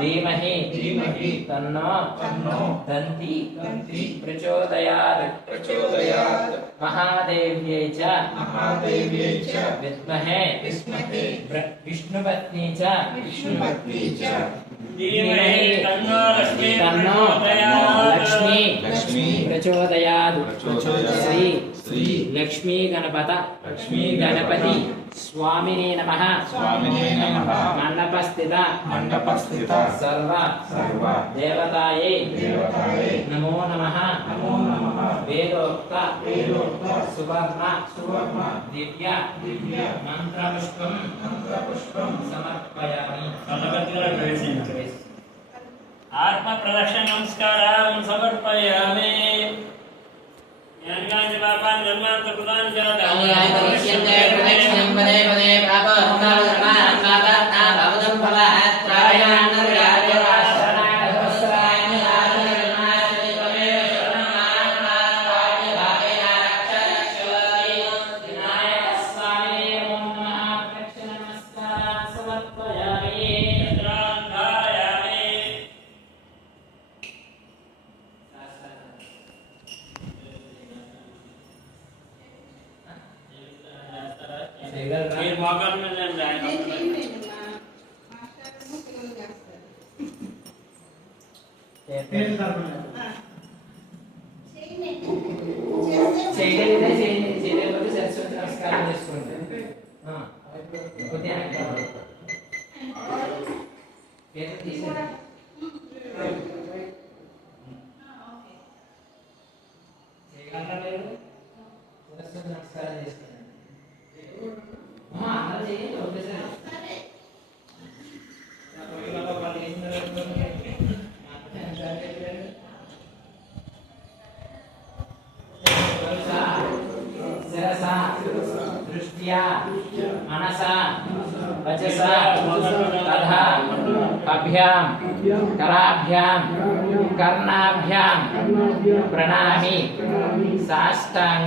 धीमहि तन्नो दन्ति प्रचोदयात् महादेव्यै च विद्महे विष्णुपत्नी च धीमहि तन्नो लक्ष्मी प्रचोदयात् श्री लक्ष्मी गणपति स्वामिने नमः मंडपस्थित सर्व देवताये नमो नमः वेदोक्त सुवर्ण दिव्य मंत्रपुष्पं समर्पयामि। आत्म प्रदक्षिण नमस्कारान् समर्पयामि। दृष्टिया मनसा वचसा तथा अभ्यां कराभ्यां कर्णाभ्यां प्रणामि साष्टांग